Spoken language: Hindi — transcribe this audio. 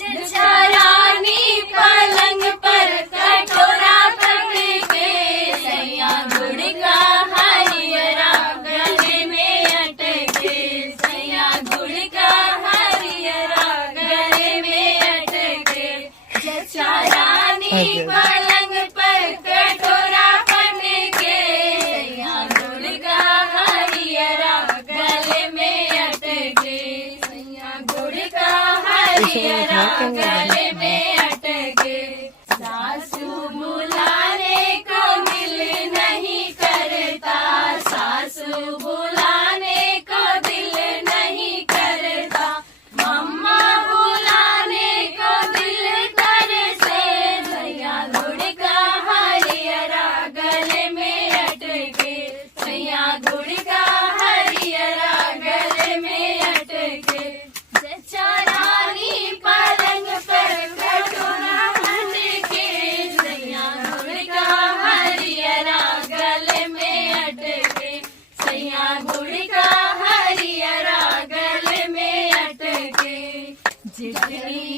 रानी पलंग पर कटोरा पटके सैया गुड़ का हरियरा गले में अटके सैया गुड़ का हरियरा गले में अटके जचा रानी पलंग पर कटोरा पटके सैया गुड़ का हरियरा गले में अटके सैया गुड़ का हरियरा गले में अटके सासू बुलाने को दिल नहीं करता सासू बुलाने को दिल नहीं करता मम्मा बुलाने को दिल तरसे सैया गुड़ का हरियरा गले में अटके सैया गुड़ का हरियरा गले में अटके जचा रानी पलंग पर कटोरा पटके सैया गुड़ का हरियरा गले में अटके सैया गुड़ का हरियरा गले में अटके जितनी